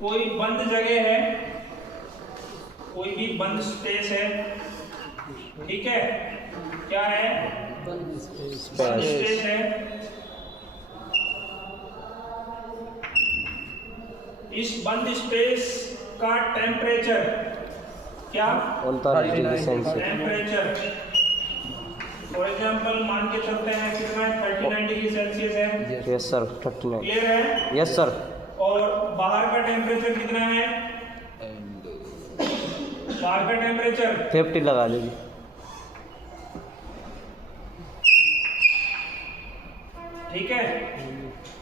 कोई बंद जगह है, कोई भी बंद स्पेस है, ठीक है, क्या है, बंद स्पेस है। इस बंद स्पेस का टेम्परेचर क्या, 39 degree Celsius. Temperature for example मान के चलते हैं कितना है, 39 डिग्री सेल्सियस है। Yes sir, 39। क्लियर है? Yes sir. और बाहर का टेम्परेचर कितना है, बाहर का टेम्परेचर 50 लगा लीजिए। ठीक है।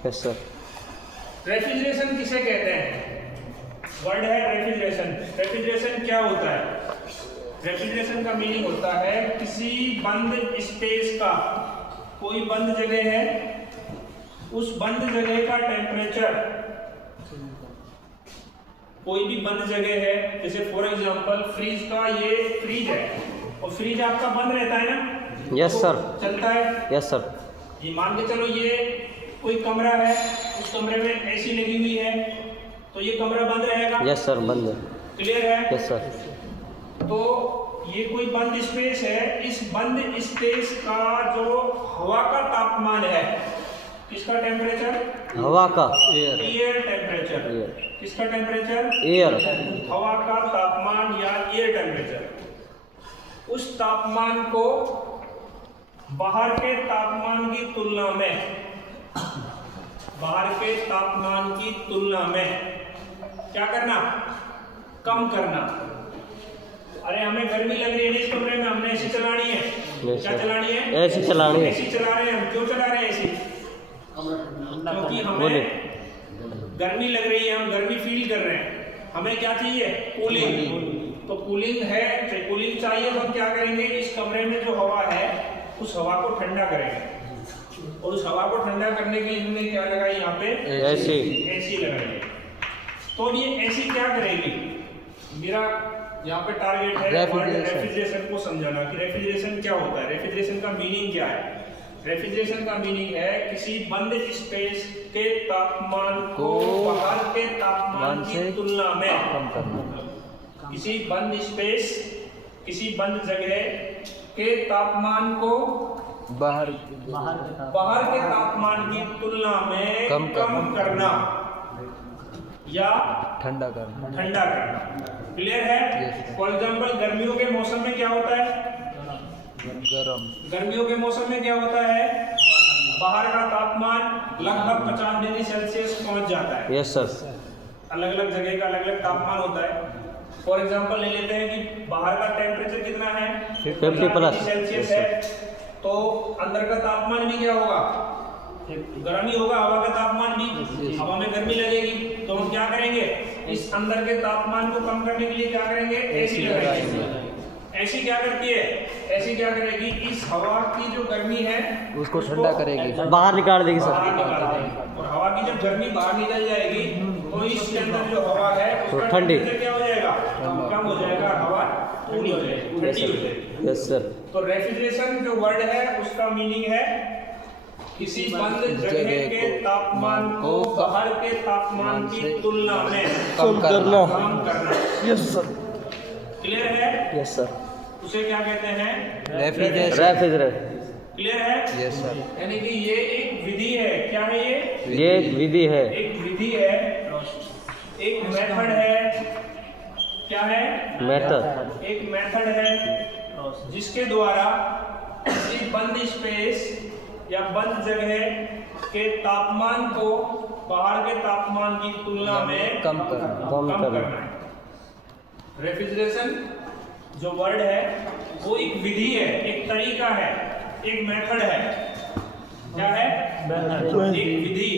Yes sir. रेफ्रिजरेशन किसे कहते हैं, वर्ड है रेफ्रिजरेशन। रेफ्रिजरेशन क्या होता है, रेफ्रिजरेशन का मीनिंग होता है किसी बंद स्पेस का, कोई बंद जगह है, उस बंद जगह का टेम्परेचर, कोई भी बंद जगह है, जैसे फॉर एग्जांपल फ्रीज का, ये फ्रीज है और फ्रीज आपका बंद रहता है ना। Yes sir. चलता है। Yes sir. ये मान के चलो ये कोई कमरा है, उस कमरे में एसी लगी हुई है, तो ये कमरा बंद रहेगा। यस सर, बंद है। क्लियर है? Yes sir. तो ये कोई बंद स्पेस है, इस बंद स्पेस का जो हवा का तापमान है, किसका टेम्परेचर, हवा का, एयर टेम्परेचर, किसका टेम्परेचर, एयर, हवा का तापमान या एयर टेम्परेचर, उस तापमान को बाहर के तापमान की तुलना में, बाहर के तापमान की तुलना में क्या करना, कम करना। अरे हमें गर्मी लग रही है इस कमरे में, हमने एसी चलानी है, क्या चलानी है, एसी चलानी है। एसी चला रहे हैं हम, क्यों चला रहे हैं एसी, क्योंकि हमें गर्मी लग रही है, हम गर्मी फील कर रहे हैं, हमें क्या चाहिए, कूलिंग। तो कूलिंग है, कूलिंग चाहिए तो हम क्या करेंगे, इस कमरे में जो हवा है उस हवा को ठंडा करेंगे, और उस हवा को ठंडा करने के लिए हमने क्या लगाई, यहाँ पे एसी लगाई। तो ये एसी क्या करेगी, मेरा यहाँ पे टारगेट है रेफ्रिजरेशन को समझाना कि रेफ्रिजरेशन क्या होता है, रेफ्रिजरेशन का मीनिंग क्या है। रेफ्रिजरेशन का मीनिंग है किसी बंद स्पेस के तापमान को बाहर के तापमान की तुलना में कम करना। किसी बंद स्पेस, किसी बंद जगह के तापमान को बाहर के तापमान की तुलना में कम करना या ठंडा करना। क्लियर है? फॉर एग्जाम्पल गर्मियों के मौसम में क्या होता है, गर्मियों के मौसम में क्या होता है, बाहर का तापमान लगभग 50 डिग्री सेल्सियस पहुंच जाता है। Yes sir. अलग अलग जगह का अलग अलग तापमान होता है। फॉर एग्जाम्पल ले लेते हैं कि बाहर का टेम्परेचर कितना है, 50 सेल्सियस है, तो अंदर का तापमान भी क्या होगा, गर्मी होगा, हवा का तापमान भी, हवा में गर्मी लगेगी, तो हम क्या करेंगे, इस अंदर के तापमान को कम करने के लिए क्या करेंगे, एसी लगाएंगे। एसी क्या करती है, एसी क्या करेगी, इस हवा की जो गर्मी है उसको ठंडा करेगी, बाहर निकाल देगी सर। और हवा की जब गर्मी बाहर निकल जाएगी तो इसके अंदर जो हवा है उसका ठंडी क्या हो जाएगा, कम हो जाएगा, हवा ठंडी हो जाएगी, ठंडी हो जाएगी। Yes sir. तो रेफ्रिजरेशन जो वर्ड है उसका मीनिंग है किसी बंद जगह के तापमान को बाहर के तापमान की तुलना में कम करना। Yes sir. क्लियर है? Yes sir. उसे क्या कहते हैं, रेफ्रिजरेटर। क्लियर है? Yes sir. यानी कि ये एक विधि है, क्या है ये एक विधि है, एक विधि है, एक मेथड है, क्या है, मेथड, एक मेथड है जिसके द्वारा किसी बंद स्पेस या बंद जगह के तापमान को बाहर के तापमान की तुलना में कम करना है। रेफ्रिजरेशन जो वर्ड है वो एक विधि है, एक तरीका है, एक मेथड है, क्या है, एक विधि,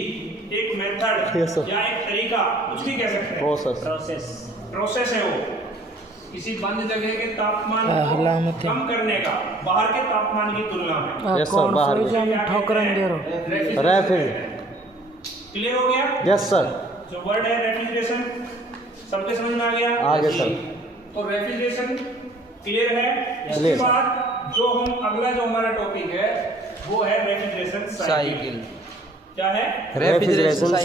एक मेथड या एक तरीका, कुछ भी कह सकते हैं, प्रोसेस है वो किसी बंद जगह के तापमान को कम करने का बाहर के तापमान की तुलना में। Yes sir. बाहर क्लियर हो गया? Yes sir. जो वर्ड है रेफ्रिजरेशन सबके समझ में आ गया? आगे सर। तो रेफ्रिजरेशन क्लियर है। इसके बाद जो हम अगला जो हमारा टॉपिक है वो है रेफ्रिजरेशन साइकिल। क्या है? Refrigeration cycle.